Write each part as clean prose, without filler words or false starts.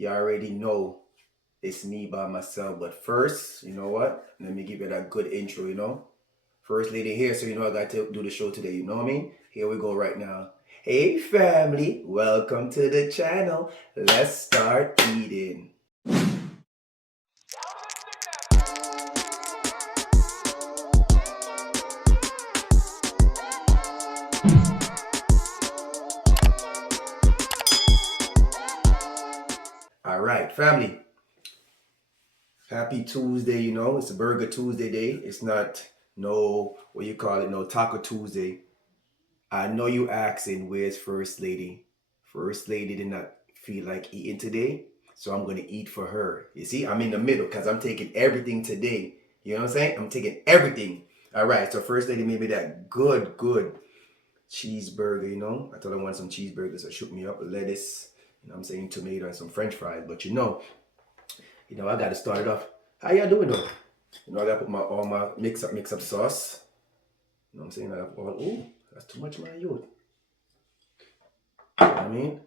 You already know it's me by myself. But first, you know what? Let me give you that good intro, you know? First lady here, so you know I got to do the show today, you know what I mean? Here we go right now. Hey family, welcome to the channel. Let's start eating. All right, family. Happy Tuesday, you know, it's a Burger Tuesday day. It's not no, what you call it, no Taco Tuesday. I know you asking, where's First Lady? First Lady did not feel like eating today, so I'm gonna eat for her. You see, I'm in the middle because I'm taking everything today. You know what I'm saying? I'm taking everything. All right, so First Lady made me that good cheeseburger, you know. I thought I wanted some cheeseburgers, so shoot me up with lettuce, you know what I'm saying, tomato and some French fries. But I gotta start it off. How y'all doing though? You know, I gotta put all my mix up sauce. You know what I'm saying? I got all, ooh, that's too much, my youth. You know what I mean?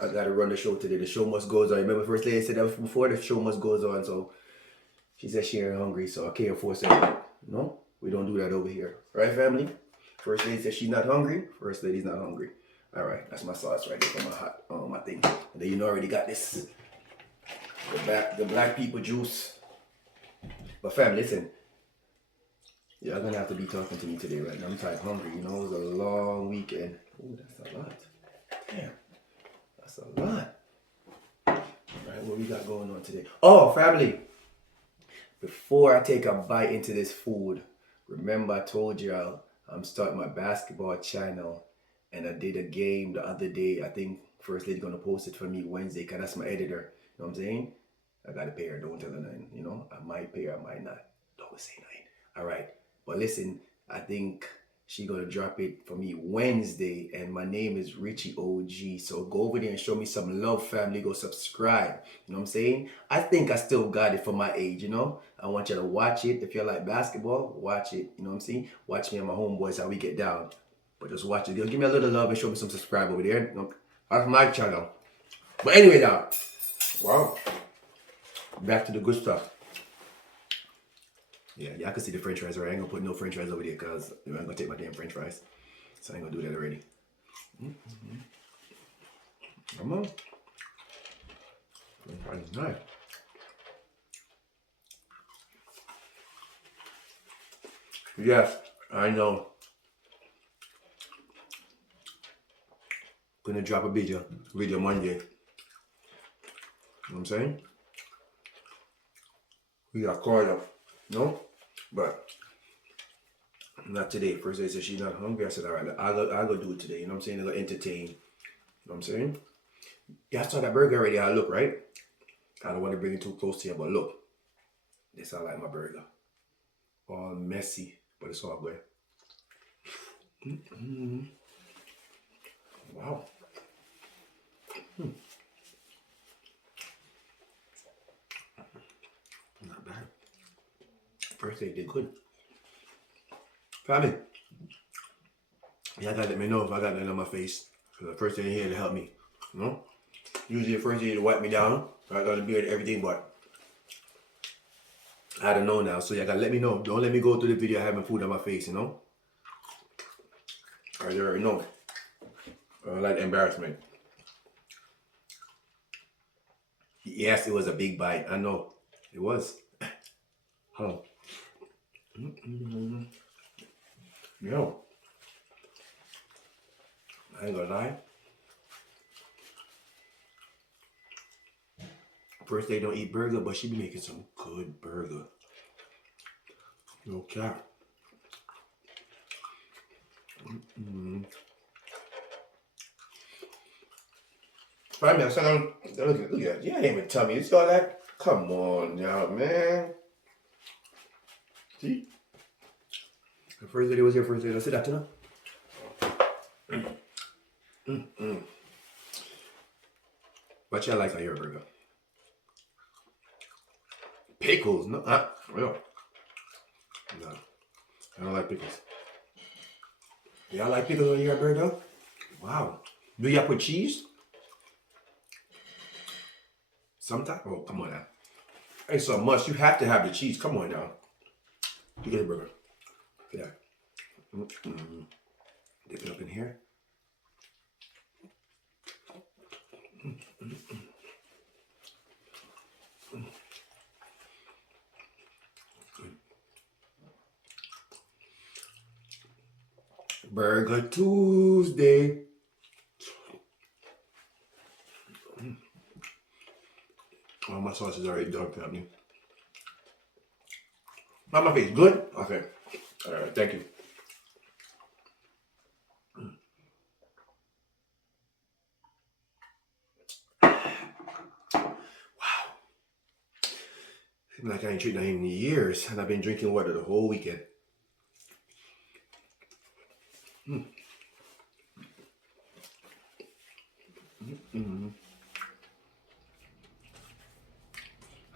I gotta run the show today. The show must goes on. Remember First Lady said that before, the show must goes on. So she said she ain't hungry, so I can't force her. No, we don't do that over here. Right, family? First Lady said she's not hungry. First Lady's not hungry. All right, that's my sauce right there for my hot, my thing. And then I already got this, the black people juice. But family, listen. Y'all gonna have to be talking to me today, right now. I'm tired, hungry. You know, it was a long weekend. Oh, that's a lot. Damn, that's a lot. All right, what we got going on today? Oh, family. Before I take a bite into this food, remember I told y'all I'm starting my basketball channel, and I did a game the other day. I think First Lady gonna post it for me Wednesday, because that's my editor. You know what I'm saying? I gotta pay her. Don't tell her nothing. You know, I might pay her, I might not. Don't say nothing. All right. But listen, I think she gonna drop it for me Wednesday, and my name is Richie OG. So go over there and show me some love, family. Go subscribe. You know what I'm saying? I think I still got it for my age, you know? I want you to watch it. If you like basketball, watch it. You know what I'm saying? Watch me and my homeboys how we get down. But just watch it. Give me a little love and show me some subscribe over there. You know? That's my channel. But anyway now. Wow. Back to the good stuff. Yeah, y'all can see the french fries, right? I ain't gonna put no french fries over there because I'm gonna take my damn french fries. So I ain't gonna do that already. Come on. French fries is nice. Yes, I know. Gonna drop a video Monday. You know what I'm saying? We got caught up. No? But not today. First they said she's not hungry. I said, all right, I'll go do it today. You know what I'm saying? I'll entertain. You know what I'm saying? Yeah, I saw that burger already. I look, right? I don't want to bring it too close to you, but look. This I like my burger. All messy, but it's all good. Wow. Not bad. First they did good. Family. Y'all gotta let me know if I got nothing on my face. Because the first thing here to help me. You know? Usually the first thing to wipe me down. I got a beard and everything, but I don't know now. So y'all gotta let me know. Don't let me go through the video having food on my face, you know? I already know. I don't like the embarrassment. Yes, it was a big bite. I know. It was. Huh. Yo. I ain't gonna lie. First they don't eat burger, but she be making some good burger. No cap. Find me a second. Look at that. You ain't even tell me. You see all that? Come on now, man. See? The first lady was here first lady. I said that to her. What you like on your burger? Pickles? No, real. No, I don't like pickles. Y'all like pickles on your burger? Wow. Do y'all put cheese? Sometimes, oh, come on now. Ain't so much. You have to have the cheese. Come on now. You get a burger. Look at that. Dip it up in here. Burger Tuesday. Oh, my sauce is already done, family. How my face? Good? Okay. All right, thank you. Wow. Seems like I ain't drinking in years, and I've been drinking water the whole weekend.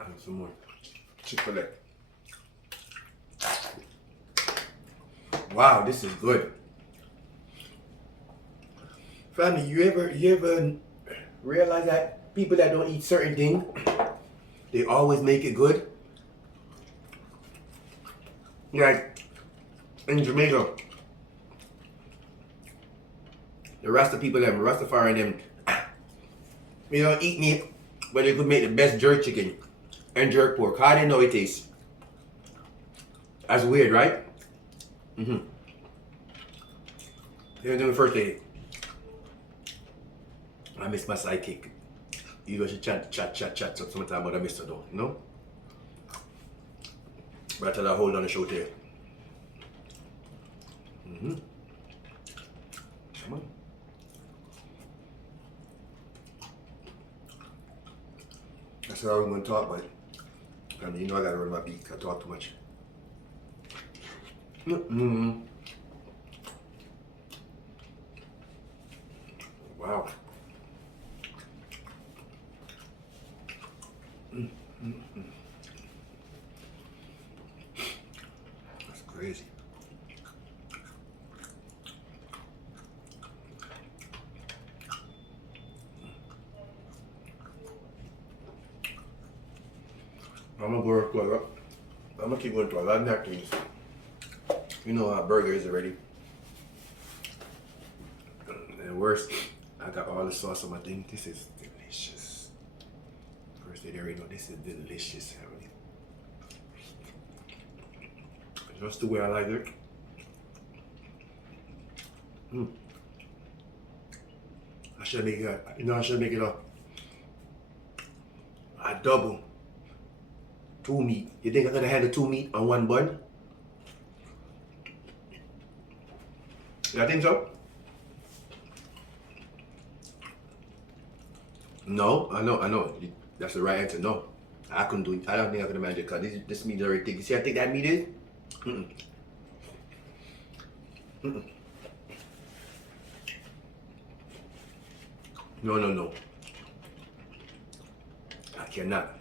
I have some more Chick-fil-A. Wow, this is good. Family, you ever realize that people that don't eat certain things, they always make it good? Like in Jamaica, the Rasta people, them Rastafari and them, they don't eat meat, but they could make the best jerk chicken and jerk pork. How do they know it tastes? That's weird, right? Here's the first day. I miss my sidekick. You guys should chat sometime about I miss her though, you know? But I tell her hold on the show there. Come on. That's what I was going to talk about. I mean, you know I gotta run my beat. I talk too much. Wow. That's crazy. I'm gonna keep going through a lot of napkins. You know how burger is already. And worse, I got all the sauce on my thing. This is delicious. First they already know this is delicious, family. Just the way I like it. I should make it, I should make it a double. 2 meat. You think I could have had the 2 meat on 1 bun? Yeah, I think so. No, I know. That's the right answer. No, I couldn't do it. I don't think I could imagine because this meat is already thick. You see how thick that meat is? No. I cannot.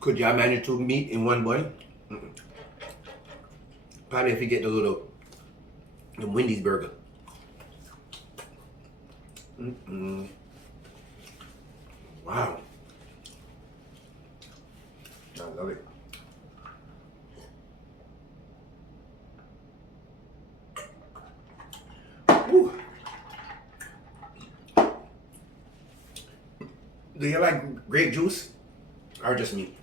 Could y'all manage 2 meat in 1 bun? Probably if you get the Wendy's burger. Wow. I love it. Woo. Do you like grape juice or just meat?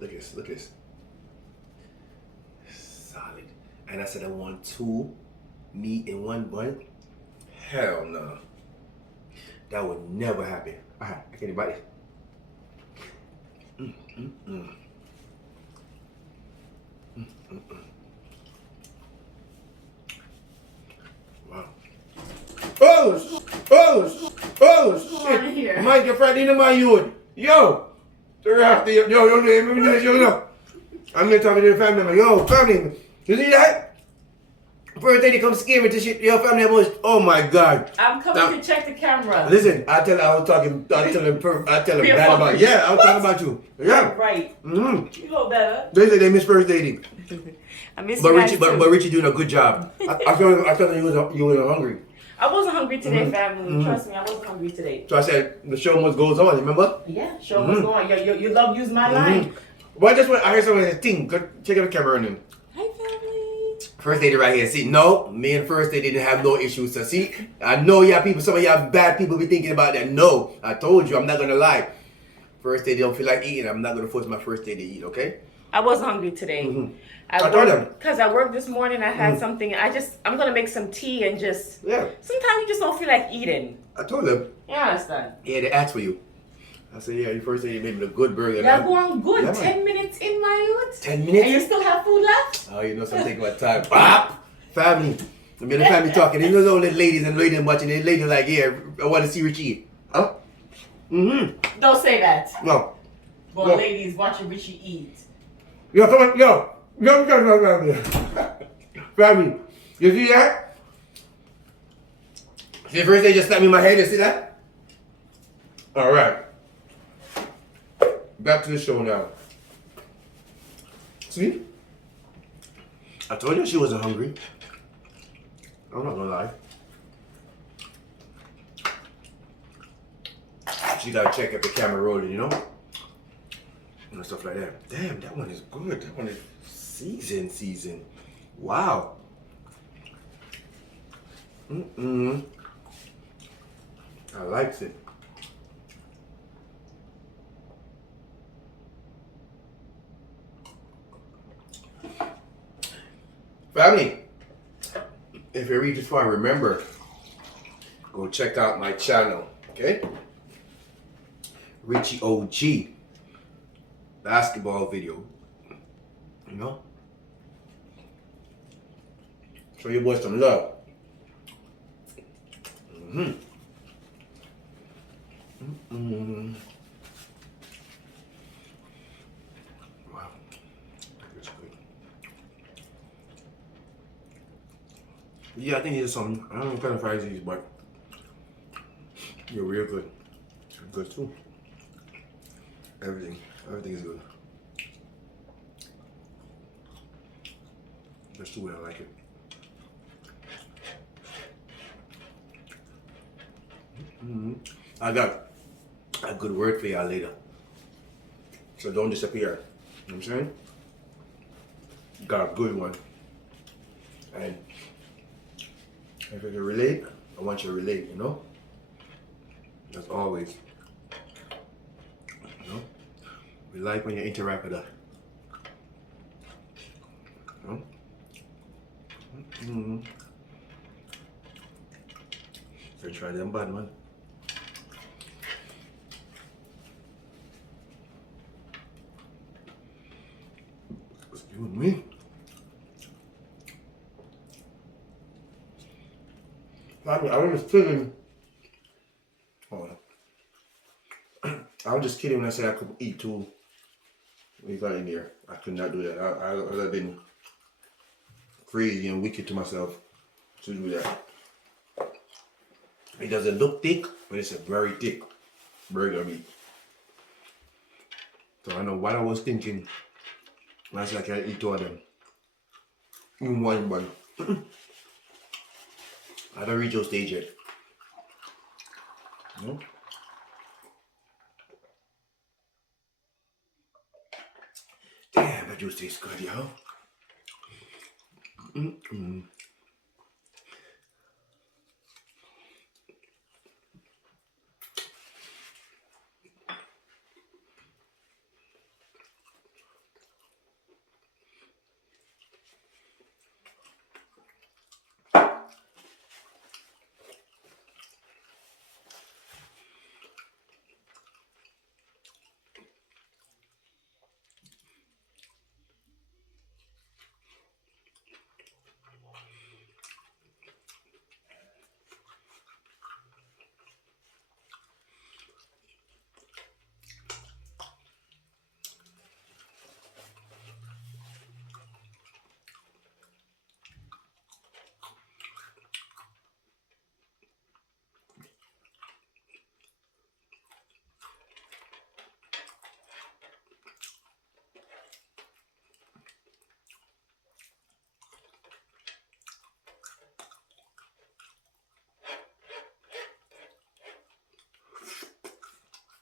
Look at this. Solid. And I said I want 2 meat in 1 bun. Hell no. That would never happen. Alright, I can't bite it. Wow. Oh shit. Mike, your friend in my yard. Yo. Yo. I'm gonna talk to the family member. Yo, family. You see that? First day they come scare me to shit. Yo, family members. Oh my God. I'm coming to check the camera. Listen, I tell him bad about you. Yeah, I was talking about you. Yeah. Right. You know better. They say they miss first dating. I miss But you Richie, guys too. but Richie doing a good job. I thought you was hungry. I wasn't hungry today, family. Trust me, I wasn't hungry today. So I said, the show must goes on, remember? Yeah, show must go on. You love using my line. Well, just when I heard someone thing, go check out the camera on him. Hi, family. First lady right here. See, no, me and first lady didn't have no issues. So see, I know y'all people, some of y'all bad people be thinking about that. No, I told you, I'm not gonna lie. First lady don't feel like eating. I'm not gonna force my first lady to eat, okay? I wasn't hungry today. I told them. Because I worked this morning, I had something. I'm going to make some tea and just... Yeah. Sometimes you just don't feel like eating. I told them. You understand? Yeah, they asked for you. I said, yeah, you first lady made me a good burger. You're going good. Yeah, 10 minutes in, my youth. 10 minutes? And you still have food left? Oh, you know something about time. Bop! Family. I mean, the family talking. You know those little ladies and ladies watching. The ladies like, yeah, I want to see Richie eat. Huh? Don't say that. No. But ladies watching Richie eat. Yo, come on, yo. Yo. Family, you see that? See, first they just slapped me in my head. You see that? All right. Back to the show now. See? I told you she wasn't hungry. I'm not gonna lie. She gotta check if the camera rolling, you know? And stuff like that. Damn, that one is good. That one is seasoned. Wow. I likes it. Family, if you reach this far, remember, go check out my channel, okay? Richie OG. Basketball video, you know? Show your boys some love. Wow, that's good. Yeah, I think there's some, I don't know what kind of fries these, but you're real good. Good too. Everything is good. That's the way I like it. I got a good word for y'all later. So don't disappear. You know what I'm saying? Got a good one. And if you can relate, I want you to relate, you know? As always. You know? We like when you interact with us. You know? So try them bad, man. Excuse me. I was kidding. Hold on. I was just kidding when I said I could eat two. We got in there. I could not do that. I would have been crazy and wicked to myself to do that. It doesn't look thick, but it's a very thick burger meat. So I know what I was thinking when I said I can eat two of them in one bun. I haven't reached your stage yet. No? Damn, that juice tastes good, yo.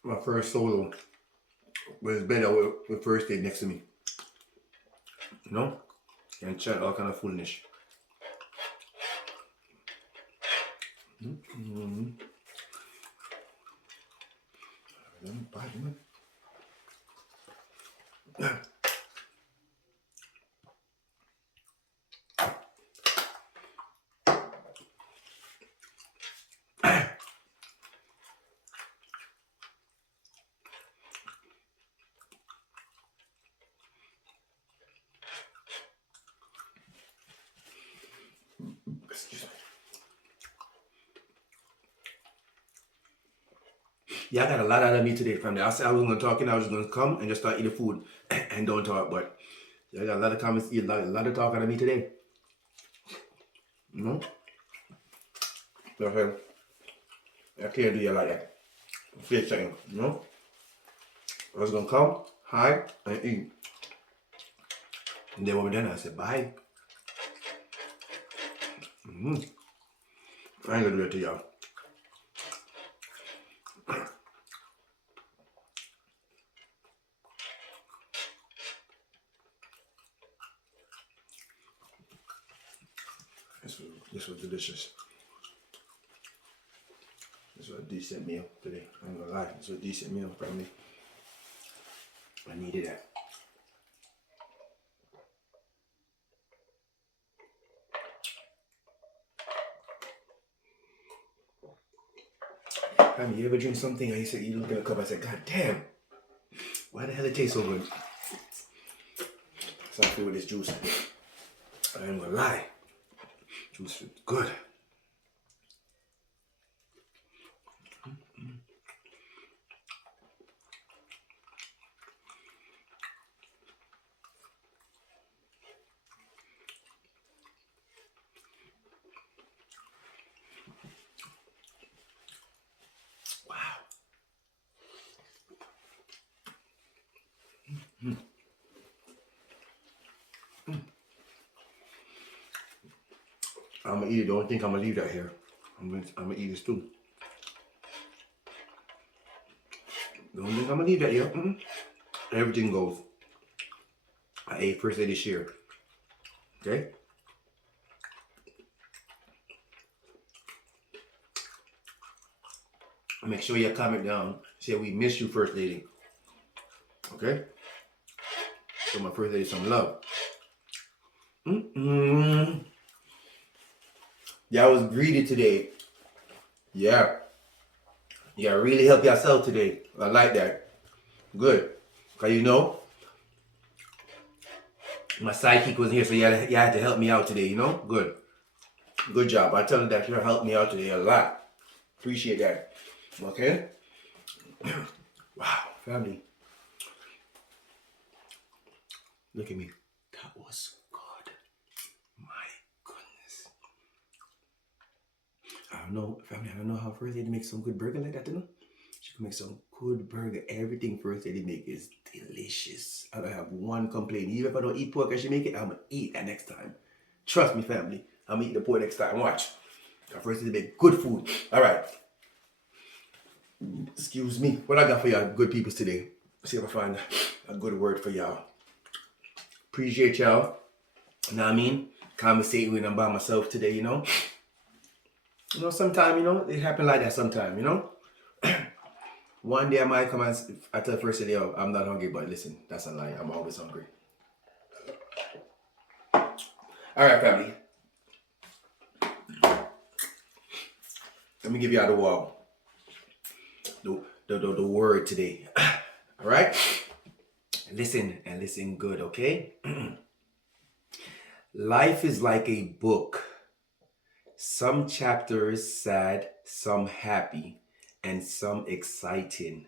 my first solo, but it's better with first aid next to me. You know? And chat all kind of foolishness. Mm-hmm. Excuse me. Yeah, I got a lot out of me today, family. I said I wasn't gonna talk and I was just gonna come and just start eating food and don't talk, but yeah, I got a lot of comments, a lot of talk out of me today. You know? Okay. I can't do you like that. Say something, you know? I was gonna come, hi, and eat. And then when we're done, I said bye. I ain't gonna do that to y'all. This was delicious. This was a decent meal today. I ain't gonna lie. This was a decent meal for me. I needed that. I mean, you ever drink something and you look in a cup and I said, God damn, why the hell it tastes so good? So I feel with this juice. I ain't gonna lie. Juice is good. I'm gonna eat it. Don't think I'm gonna leave that here. I'm gonna eat this too. Don't think I'm gonna leave that here. Everything goes. I ate first day this year. Okay? Make sure you comment down. Say we miss you, first lady. Okay? So my first lady some love. Y'all was greedy today. Yeah. You gotta really help yourself today. I like that. Good. Cause you know, my sidekick wasn't here, so you had to help me out today, you know? Good. Good job. I tell her that you helped me out today a lot. Appreciate that. Okay? Wow, family. Look at me. That was good. My goodness. I don't know, family, I don't know how First Lady makes some good burger like that, you know? She can make some good burger. Everything First Lady make is delicious. I don't have one complaint. Even if I don't eat pork and she make it, I'm gonna eat that next time. Trust me, family. I'm gonna eat the pork next time. Watch. First Lady make good food. All right. Excuse me. What I got for y'all good peoples today? See if I find a good word for y'all. Appreciate y'all. You know what I mean? Conversating when I'm by myself today, you know? You know, sometimes, you know, it happen like that sometimes, you know? One day I might come and I tell First Lady, oh, I'm not hungry, but listen, that's a lie. I'm always hungry. All right, family. Let me give y'all the wall. The word today. All right? Listen and listen good, okay? Life is like a book. Some chapters sad, some happy, and some exciting.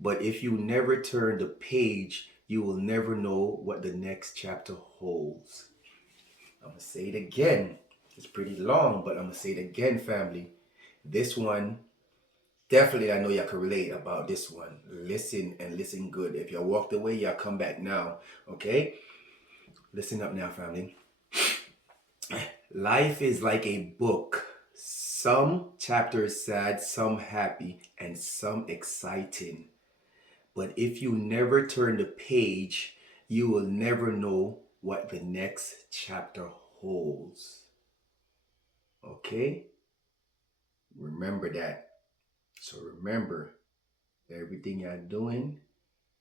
But if you never turn the page, you will never know what the next chapter holds. I'm going to say it again. It's pretty long, but I'm going to say it again, family. This one, definitely I know y'all can relate about this one. Listen and listen good. If you walked away, y'all come back now, okay? Listen up now, family. Life is like a book. Some chapters sad, some happy, and some exciting. But if you never turn the page, you will never know what the next chapter holds. Okay? Remember that. So remember, everything you're doing,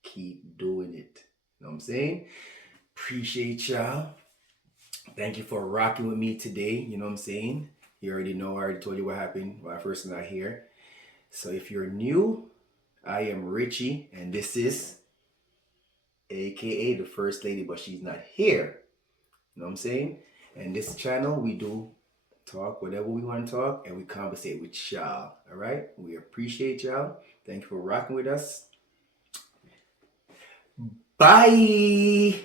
keep doing it. You know what I'm saying? Appreciate y'all. Thank you for rocking with me today. You know what I'm saying? You already know, I already told you what happened when I first got here. So if you're new, I am Richie, and this is AKA the First Lady, but she's not here. You know what I'm saying? And this channel, we do talk whatever we want to talk, and we conversate with y'all. All right? We appreciate y'all. Thank you for rocking with us. Bye.